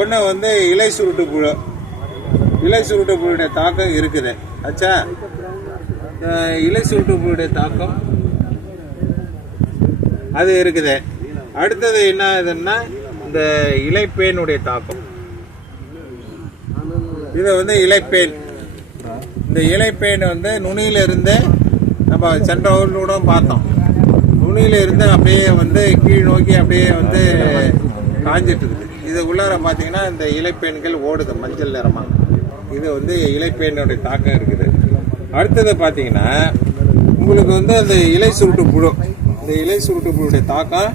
ஒன்று வந்து இலை சுருட்டு புழு. இலை சுருட்டு புழுடைய தாக்கம் இருக்குது. ஆச்சா இலை சுருட்டு புழுடைய தாக்கம் அது இருக்குது. அடுத்தது என்ன இதுன்னா இந்த இலைப்பேனுடைய தாக்கம். இது வந்து இலைப்பேன். இந்த இலைப்பேன் வந்து நுனியிலிருந்து நம்ம சென்ற ஊர்ல பார்த்தோம். நுனியிலிருந்து அப்படியே வந்து கீழ் நோக்கி அப்படியே வந்து காஞ்சிட்டு இருக்குது. இது உள்ளார பார்த்தீங்கன்னா இந்த இலைப்பேன்கள் ஓடுது மஞ்சள் நிறமாக இது வந்து இலைப்பேனுடைய தாக்கம் இருக்குது. அடுத்தது பார்த்தீங்கன்னா உங்களுக்கு வந்து அந்த இலை சுருட்டு புழு இந்த இலை சுருட்டு புழுடைய தாக்கம்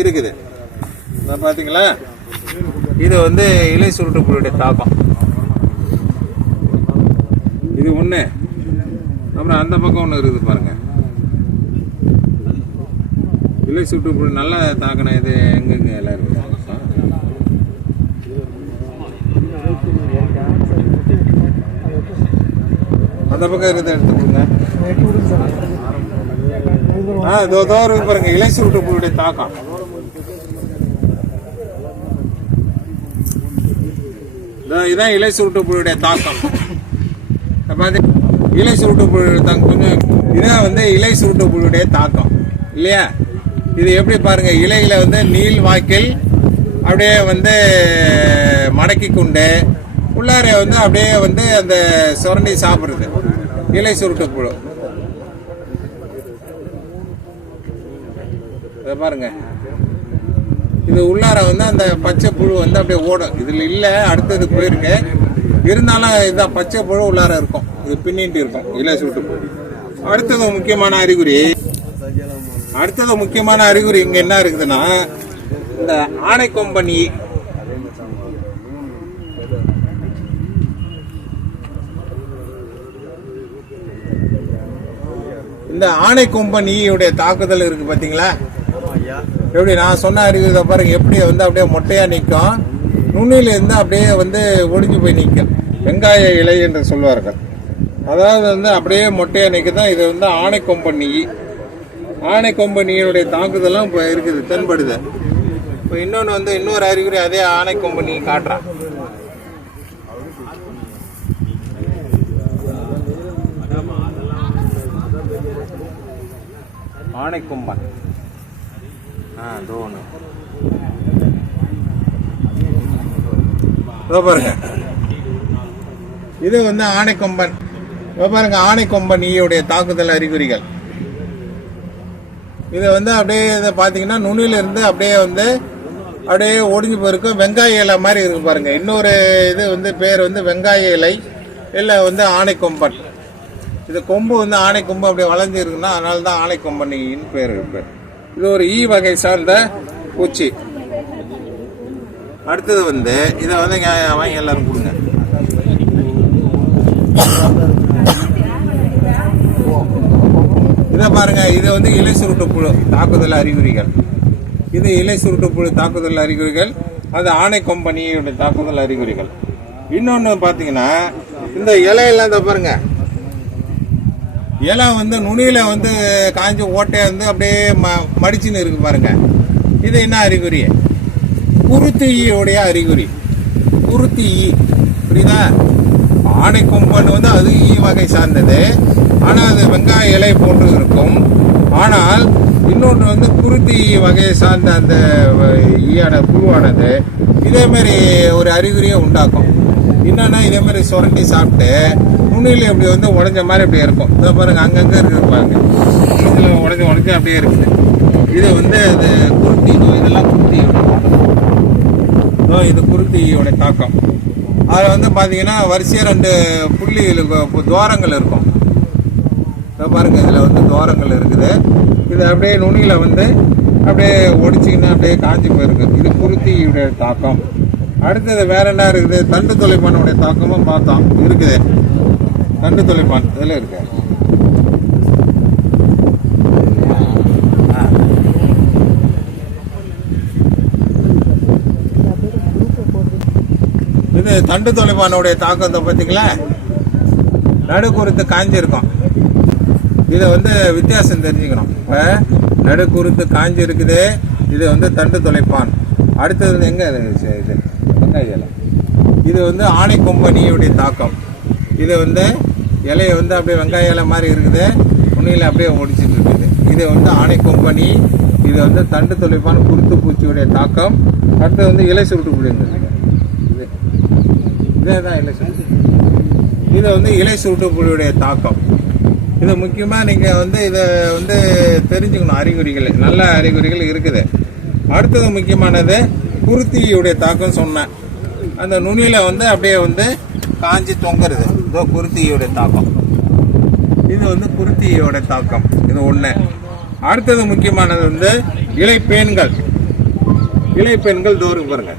இருக்குது. பார்த்தீங்களா இது வந்து இலை சுருட்டு புழுடைய தாக்கம். இது ஒன்று அப்புறம் அந்த பக்கம் ஒன்று இருக்குது பாருங்கள் இலை சுட்டு புழு நல்லா தாக்கின இது எங்கெங்க எல்லாம் இருக்குது? அந்த பக்கம் இருந்து எடுத்து கொடுங்க. ஆ இதோ தோறும் பாருங்க. இலை சுருட்டு புழுடைய தாக்கம். இதான் இலை சுருட்டு புழுடைய தாக்கம். இலை சுருட்டு புழு தாக்கம் கொஞ்சம் இதான் வந்து இலை சுருட்டு புழுடைய தாக்கம். இல்லையா? இது எப்படி பாருங்க? இலையில வந்து நீள் வாக்கில் அப்படியே வந்து மடக்கி கொண்டு உள்ளார வந்து அப்படியே வந்து அந்த சுரண்டி சாப்பிட்றது. இலை சுருட்டு புழு. இதை பாருங்க. இது உள்ளார வந்து அந்த பச்சை புழு வந்து அப்படியே ஓடும். இதுல இல்ல அடுத்தது போயிருக்கு. இருந்தாலும் இதுதான் பச்சை புழு உள்ளார இருக்கும். இது பின்னிட்டு இருக்கும் இலை சுருட்டு புழு. அடுத்தது முக்கியமான அறிகுறி. அடுத்தது முக்கியமான அறிகுறி இங்க என்ன இருக்குதுன்னா இந்த ஆணை கொம்பனி இந்த ஆணை கொம்பனியுடைய தாக்குதல் இருக்கு பாத்தீங்களா? எப்படி நான் சொன்ன அறிகுறி பாருங்க எப்படி வந்து அப்படியே மொட்டையா நிற்கும். நுண்ணில இருந்து அப்படியே வந்து ஒடிஞ்சு போய் நிற்கும். வெங்காய இலை என்று சொல்வார்கள். அதாவது வந்து அப்படியே மொட்டையா நிற்குதான் இது வந்து ஆணை கொம்பனி. ஆணை கொம்பனியினுடைய தாக்குதலும் இப்போ இருக்குது தென்படுது. இப்போ இன்னொன்று வந்து இன்னொரு அறிகுறி அதே ஆணை கொம்பனி காட்டுறான். ஆணை ஆ தோணு இதோ பாருங்க. இது வந்து ஆணைக்கொம்பன் இதோ பாருங்க ஆணைக்கொம்பன் ஈயுடைய தாக்குதல் அறிகுறிகள். இதை வந்து அப்படியே இதை பார்த்தீங்கன்னா நுனியில அப்படியே வந்து அப்படியே ஒடிஞ்சு போயிருக்கும் வெங்காய இலை மாதிரி இருக்கு பாருங்க. இன்னொரு இது வந்து பேர் வந்து வெங்காய இலை இல்லை வந்து ஆணைக்கொம்பன் இது கொம்பு வந்து ஆணைக்கொம்பு அப்படியே வளைஞ்சு இருக்குன்னா அதனால தான் ஆணைக்கொம்பனின்னு பேர் இருக்கு இது ஒரு ஈ வகை சார்ந்த பூச்சி. அடுத்தது வந்து இதை வந்து வாங்கி எல்லாரும் கொடுங்க. இதை பாருங்க இது வந்து இலை சுருட்டு புழு தாக்குதல் அறிகுறிகள். இது இலை சுருட்டு புழு தாக்குதல் அறிகுறிகள் அது ஆணை கொம்பனியோட தாக்குதல் அறிகுறிகள். இன்னொன்று பார்த்தீங்கன்னா இந்த இலையெல்லாம் இதை பாருங்கள் இலை வந்து நுனியில் வந்து காஞ்ச ஓட்டையை வந்து அப்படியே ம மடிச்சுன்னு இருக்கு பாருங்க. இது என்ன அறிகுறி? குருத்து அறிகுறி. குருத்து ஈ புரியுதா? ஆணை கொம்பன் வந்து அது ஈ வகை சார்ந்தது. ஆனால் அது வெங்காய இலை போன்று இருக்கும். ஆனால் இன்னொன்று வந்து குருத்தி வகையை சார்ந்த அந்த ஈயான புழுவானது இதே மாதிரி ஒரு அறிகுறியை உண்டாக்கும். என்னென்னா இதேமாதிரி சுரண்டி சாப்பிட்டு நுண்ணில இப்படி வந்து உடஞ்ச மாதிரி அப்படியே இருக்கும். இதை பாருங்க அங்கங்கே இருக்குது பாருங்க. இதில் உடஞ்சி உடஞ்சி அப்படியே இருக்குது. இது வந்து அது குருத்தி இதெல்லாம் குருத்தியோட இது குருத்தியோட தாக்கம். அதில் வந்து பார்த்தீங்கன்னா வரிசையாக ரெண்டு புள்ளிகளுக்கு துவாரங்கள் இருக்கும். இதை பாருங்க இதில் வந்து துவாரங்கள் இருக்குது. இது அப்படியே நுனியில் வந்து அப்படியே ஒடிச்சிக்கின்னு அப்படியே காஞ்சி போயிருக்கு. இது குருத்தியுடைய தாக்கம். அடுத்தது வேற என்ன இருக்குது? தண்டு தொலைப்பானுடைய தாக்கமும் பார்த்தோம். இருக்குது. தண்டு தொலைப்பான் இதில் இருக்கு? இது தண்டு தொலைபானுடைய தாக்கத்தை பார்த்தீங்களா நடுக்குறுத்து காஞ்சிருக்கும். இதை வந்து வித்தியாசம் தெரிஞ்சுக்கணும். இப்போ நடுக்குறுத்து காஞ்சி இருக்குது இது வந்து தண்டு தொலைப்பான் அடுத்தது வந்து இது இது? இது? வந்து ஆணை கொம்பனியுடைய தாக்கம். இது வந்து இலையை வந்து அப்படியே வெங்காய இலை மாதிரி இருக்குது. உண்மையில் அப்படியே முடிச்சுட்டு இருக்குது. இது வந்து ஆணை கொம்பனி இது வந்து தண்டு தொலைப்பான குருத்து பூச்சியுடைய தாக்கம். அடுத்து வந்து இலை சுருட்டு புளிங்க இது. இதே தான் இலை சுருட்டு இது வந்து இலை சுருட்டு புலியுடைய தாக்கம். இது முக்கியமாக நீங்கள் வந்து இதை வந்து தெரிஞ்சுக்கணும் அறிகுறிகள். நல்ல அறிகுறிகள் இருக்குது. அடுத்தது முக்கியமானது குருத்தியுடைய தாக்கம் சொன்னேன். அந்த நுனியில் வந்து அப்படியே வந்து காஞ்சி தொங்குறது. இதோ குருத்தியோட தாக்கம். இது வந்து குருத்தியோட தாக்கம். இது ஒன்று அடுத்தது முக்கியமானது வந்து இலைப்பேன்கள் இலைப்பேன்கள் தோறும் பாருங்க.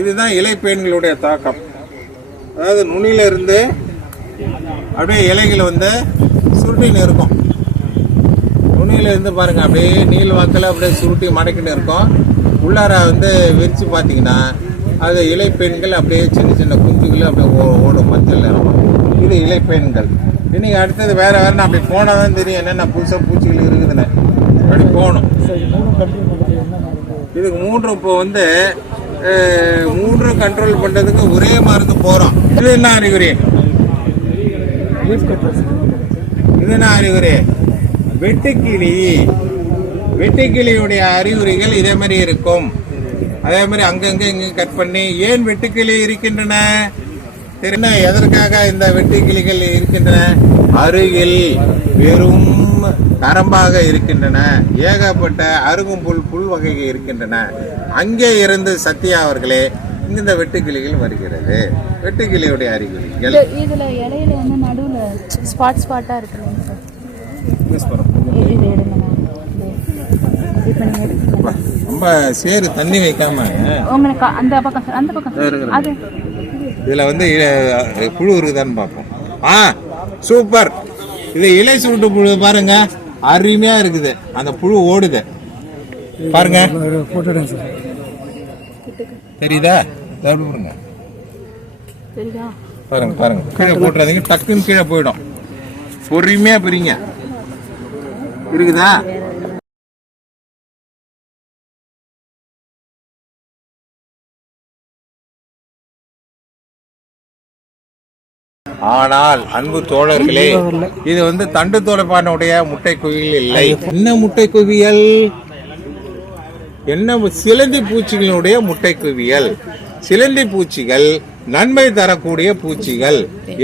இதுதான் இலைப்பேன்களுடைய தாக்கம். அதாவது நுனியிலிருந்து அப்படியே இலைகள் வந்து சுருட்டின்னு இருக்கும். நுனியிலிருந்து பாருங்க அப்படியே நீள் வாக்கில் அப்படியே சுருட்டி மடக்கின்னு இருக்கும். உள்ளார வந்து விரிச்சு பார்த்தீங்கன்னா அது இலைப்பெண்கள் அப்படியே சின்ன சின்ன குஞ்சுகள் அப்படியே ஓ- ஓடும் மஞ்சள் இது இலைப்பெண்கள் இன்னைக்கு அடுத்தது வேற வேற நான் அப்படி போனால் தான் தெரியும் என்னென்ன புதுசாக பூச்சிகள் இருக்குதுன்னு. அப்படி போகணும். இதுக்கு மூன்று இப்போ வந்து மூன்று கண்ட்ரோல் பண்ணுறதுக்கு ஒரே மருந்து போகிறோம் இது என்ன அறிகுறி? இது என்ன அறிகுறி? வெட்டுக்கிளி. வெட்டுக்கிளியுடைய அறிகுறிகள் இதே மாதிரி இருக்கும். அதே மாதிரி அங்கங்க இங்க கட் பண்ணி ஏன் வெட்டுக்கிளி இருக்கின்றன? என்ன எதற்காக இந்த வெட்டுக்கிளிகள் இருக்கின்றன? அருகில் வெறும் கரம்பாக இருக்கின்றன. ஏகப்பட்ட அருகும்புல் புல் வகைகள் இருக்கின்றன. அங்கே இருந்து சத்யா அவர்களே இந்த வெட்டுக்கிளிகள் வருகிறது. வெட்டுக்கிளியுடைய அறிகுறிகள். இது- இதுல இலையில வந்து நடுவுல ஸ்பாட் ஸ்பாட்டா இருக்குல்லைங்க இப்போ எடுத்துக்கோங்க. ரொம்ப சேரு தண்ணி வைக்காம. உங்களுக்கு அந்த பக்கம் சார் அந்த பக்கம் சார் அது. இதுல வந்து புழு இருக்குதான்னு பார்ப்போம். ஆ சூப்பர். இது இலை சுருட்டு புழு பாருங்க. அருமையா இருக்குது. அந்த புழு ஓடுது. பாருங்க. தெரியுதா? பாருங்க. பாருங்க பாருங்க. கீழே போட்டுறாதீங்க. டக்குன்னு கீழே போயிடும். பொறுமையா பிரிங்க. இருக்குதா? ஆனால் அன்பு தோழர்களே இது வந்து தண்டு தோலைப்பானுடைய முட்டை குவியல் இல்லை என்ன முட்டை குவியல் என்ன சிலந்தி பூச்சிகளுடைய முட்டை குவியல் சிலந்தி பூச்சிகள் நன்மை தரக்கூடிய பூச்சிகள்.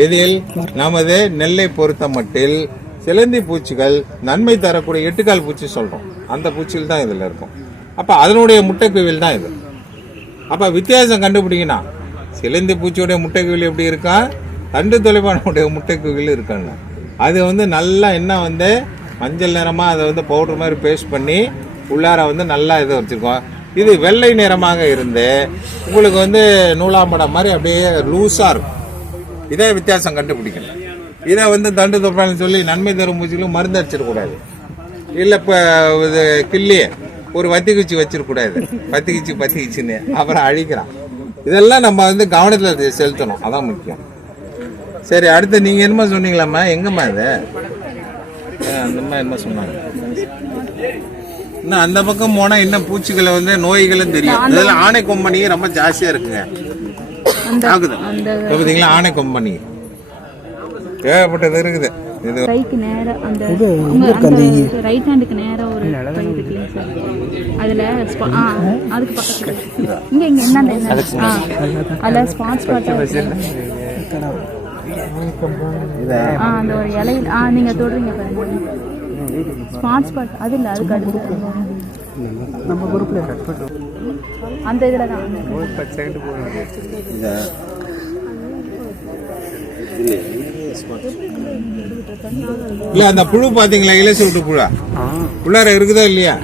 எதில்? நமது நெல்லை பொறுத்த மட்டில் சிலந்தி பூச்சிகள் நன்மை தரக்கூடிய எட்டுக்கால் பூச்சி சொல்றோம். அந்த பூச்சிகள் தான் இதுல இருக்கும். அப்ப அதனுடைய முட்டை குவியல் தான் இது. அப்ப வித்தியாசம் கண்டுபிடிக்கணும் சிலந்தி பூச்சியோடைய முட்டைக்குவில் எப்படி இருக்கா? தண்டு தொலைவானுடைய முட்டைக்குகள் இருக்காங்க. அது வந்து நல்லா என்ன வந்து மஞ்சள் நிறமாக அதை வந்து பவுடர் மாதிரி பேஸ்ட் பண்ணி உள்ளார வந்து நல்லா இதை வச்சுருக்கோம். இது வெள்ளை நிறமாக இருந்து உங்களுக்கு வந்து நூலாம்படம் மாதிரி அப்படியே லூஸாக இருக்கும். இதே வித்தியாசம் கண்டுபிடிக்கணும். இதை வந்து தண்டு தொப்பான்னு சொல்லி நன்மை தரும் பூச்சிகளும் மருந்து அடிச்சிடக்கூடாது இல்லை இப்போ இது கிள்ளி ஒரு வத்தி குச்சி வச்சிடக்கூடாது பத்தி குச்சி பத்தி குச்சின்னு அப்புறம் அழிக்கிறான். இதெல்லாம் நம்ம வந்து கவனத்தில் செலுத்தணும். அதான் முக்கியம். சரி அடுத்து நீங்கள் என்னமா சொன்னீங்களாம்மா? எங்கம்மா இது? ஆ, அந்தம்மா என்ன சொன்னாங்க? இன்னும் அந்த பக்கம் போனால் இன்னும் பூச்சிகளை வந்து நோய்களும் தெரியும். இதெல்லாம் ஆணை கொம்பனி ரொம்ப ஜாஸ்தியாக இருக்குங்க. அந்த ஆகுது. அந்த பார்த்தீங்களா ஆணை கொம்பனி ஏகப்பட்டது இருக்குது. இது கைக்கு நேரா அந்த அந்த ரைட் ஹேண்டுக்கு நேரா ஒரு கை இருக்குல்லைங்க சார் அதுல ஸ்பா- ஆ அதுக்கு பக்கத்துல. இங்க இங்க என்ன என்ன ஆ அதுல ஸ்பாட் ஸ்பாட்டா ஆ அந்த ஒரு இலையில ஆ நீங்க தொடுறீங்க பாருங்க. ஸ்பாட் ஸ்பாட் அது இல்ல அதுக்கு அடுத்து நம்ம குரூப்ல அந்த இதுல தான். இல்ல அந்த புழு பாத்தீங்களா? இலசி விட்டு புழா. உள்ளார இருக்குதா இல்லையா?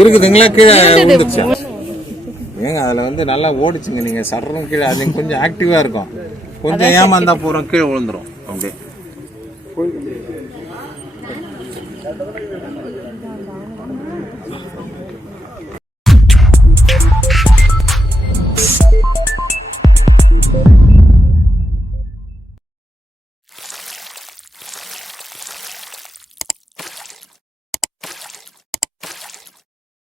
இருக்குதுங்களா கீழே விழுந்துச்சா ஏங்க அதுல வந்து நல்லா ஓடிச்சுங்க. நீங்க சர்றம் கீழே அது கொஞ்சம் ஆக்டிவா இருக்கும். கொஞ்சம் ஏமாந்தா பூரம் கீழே விழுந்துரும் அப்படியே.